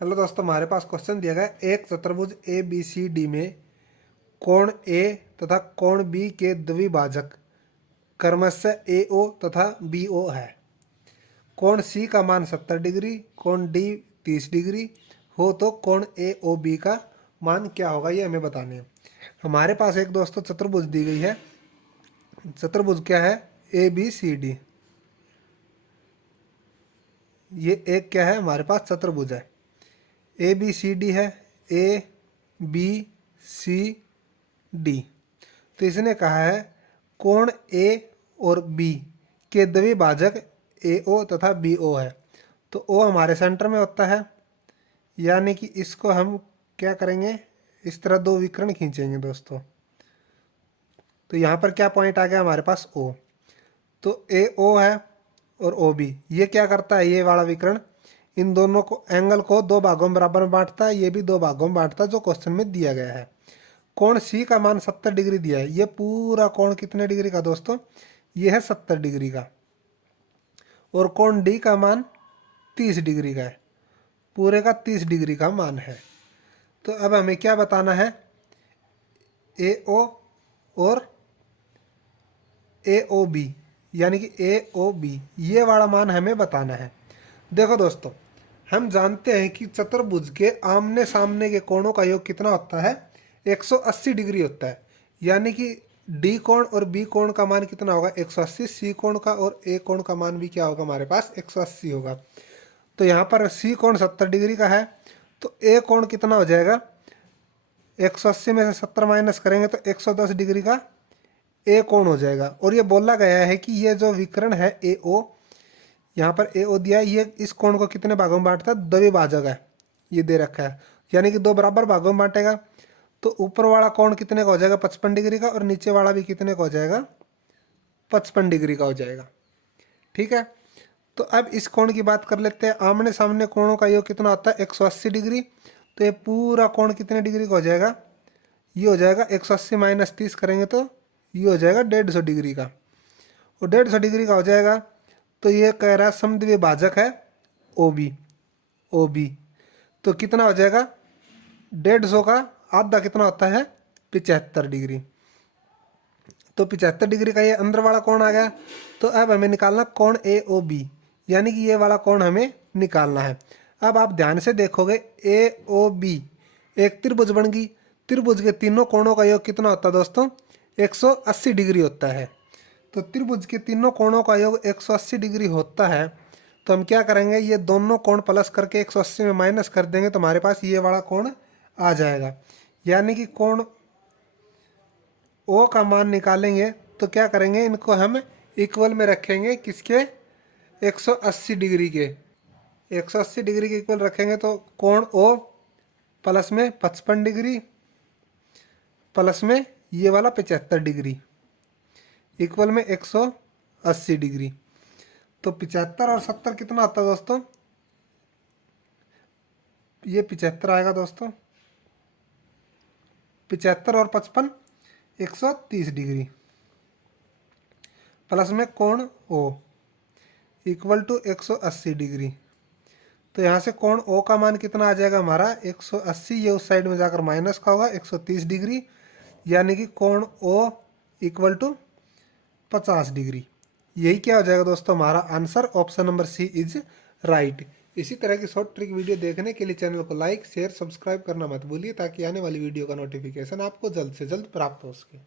Hello दोस्तों, हमारे पास question दिया गया है। एक चतुर्भुज ए बी सी डी में कोण ए तथा कोण बी के द्विभाजक क्रमशः ए ओ तथा बी ओ है। कोण सी का मान 70 डिग्री, कोण डी 30 डिग्री हो तो कोण ए ओ बी का मान क्या होगा, ये हमें बताने हैं। हमारे पास एक दोस्तों चतुर्भुज दी गई है। चतुर्भुज क्या है? A B C D. ये एक क्या है? हमारे पास चतुर्भुज है। ए बी सी डी है। A B C D. तो इसने कहा है कोण ए और बी के द्विभाजक ए ओ तथा बी ओ है। तो ओ हमारे सेंटर में होता है, यानी कि इसको हम क्या करेंगे, इस तरह दो विकर्ण खींचेंगे दोस्तों। तो यहाँ पर क्या पॉइंट आ गया हमारे पास? ओ। तो ए ओ है और ओ बी, ये क्या करता है? ये वाला विकर्ण इन दोनों को एंगल को दो भागों में बराबर में बांटता है। ये भी दो भागों में बांटता है जो क्वेश्चन में दिया गया है। कोण सी का मान 70 डिग्री दिया है। ये पूरा कोण कितने डिग्री का दोस्तों? ये है 70 डिग्री का। और कोण डी का मान 30 डिग्री का है। पूरे का 30 डिग्री का मान है। तो अब हमें क्या बताना है? ए ओ और ए ओ बी, यानी कि ए ओ बी, ये वाला मान हमें बताना है। देखो दोस्तों, हम जानते हैं कि चतुर्भुज के आमने सामने के कोणों का योग कितना होता है? 180 डिग्री होता है। यानी कि डी कोण और बी कोण का मान कितना होगा? 180। सी कोण का और ए कोण का मान भी क्या होगा हमारे पास? 180 होगा। तो यहाँ पर सी कोण 70 डिग्री का है, तो ए कोण कितना हो जाएगा? 180 में से 70 माइनस करेंगे तो 110 डिग्री का ए कोण हो जाएगा। और ये बोला गया है कि ये जो विकर्ण है ए ओ, यहाँ पर ए ओ दिया है, ये इस कोण को कितने भागों में बांटता है? द्विभाजक है, ये दे रखा है, यानी कि दो बराबर भागों में बांटेगा। तो ऊपर वाला कोण कितने का हो जाएगा? 55 डिग्री का। और नीचे वाला भी कितने का हो जाएगा? 55 डिग्री का हो जाएगा। ठीक है। तो अब इस कोण की बात कर लेते हैं। आमने सामने कोणों का योग कितना होता है? 180 डिग्री। तो ये पूरा कोण कितने डिग्री का हो जाएगा? ये हो जाएगा 180 माइनस 30 करेंगे तो ये हो जाएगा 150 डिग्री का। और 150 डिग्री का हो जाएगा। तो ये कह रहा है समद्विभाजक है ओ बी। ओ बी तो कितना हो जाएगा? 150 का आधा कितना होता है? 75 डिग्री। तो 75 डिग्री का ये अंदर वाला कोण आ गया। तो अब हमें निकालना कोण ए ओ बी, यानी कि ये वाला कोण हमें निकालना है। अब आप ध्यान से देखोगे, ए ओ बी एक त्रिभुज बन गई। त्रिभुज के तीनों कोणों का योग कितना होता है दोस्तों? 180 डिग्री होता है। तो त्रिभुज के तीनों कोणों का योग 180 डिग्री होता है। तो हम क्या करेंगे, ये दोनों कोण प्लस करके 180 में माइनस कर देंगे तो हमारे पास ये वाला कोण आ जाएगा। यानी कि कोण ओ का मान निकालेंगे तो क्या करेंगे, इनको हम इक्वल में रखेंगे। किसके? 180 डिग्री के। 180 डिग्री के इक्वल रखेंगे तो कोण ओ प्लस में 55 डिग्री प्लस में ये वाला 75 डिग्री इक्वल में 180 डिग्री। तो 75 और 70 कितना आता है दोस्तों? ये 75 आएगा दोस्तों। 75 और 55 130 डिग्री प्लस में कोण ओ इक्वल टू 180 डिग्री। तो यहाँ से कोण ओ का मान कितना आ जाएगा हमारा? 180। ये उस साइड में जाकर माइनस का होगा 130 डिग्री, यानी कि कोण ओ इक्वल टू 50 डिग्री। यही क्या हो जाएगा दोस्तों हमारा answer? Option number C is right. इसी तरह की शॉर्ट ट्रिक वीडियो देखने के लिए चैनल को लाइक शेयर सब्सक्राइब करना मत भूलिए, ताकि आने वाली वीडियो का नोटिफिकेशन आपको जल्द से जल्द प्राप्त हो सके।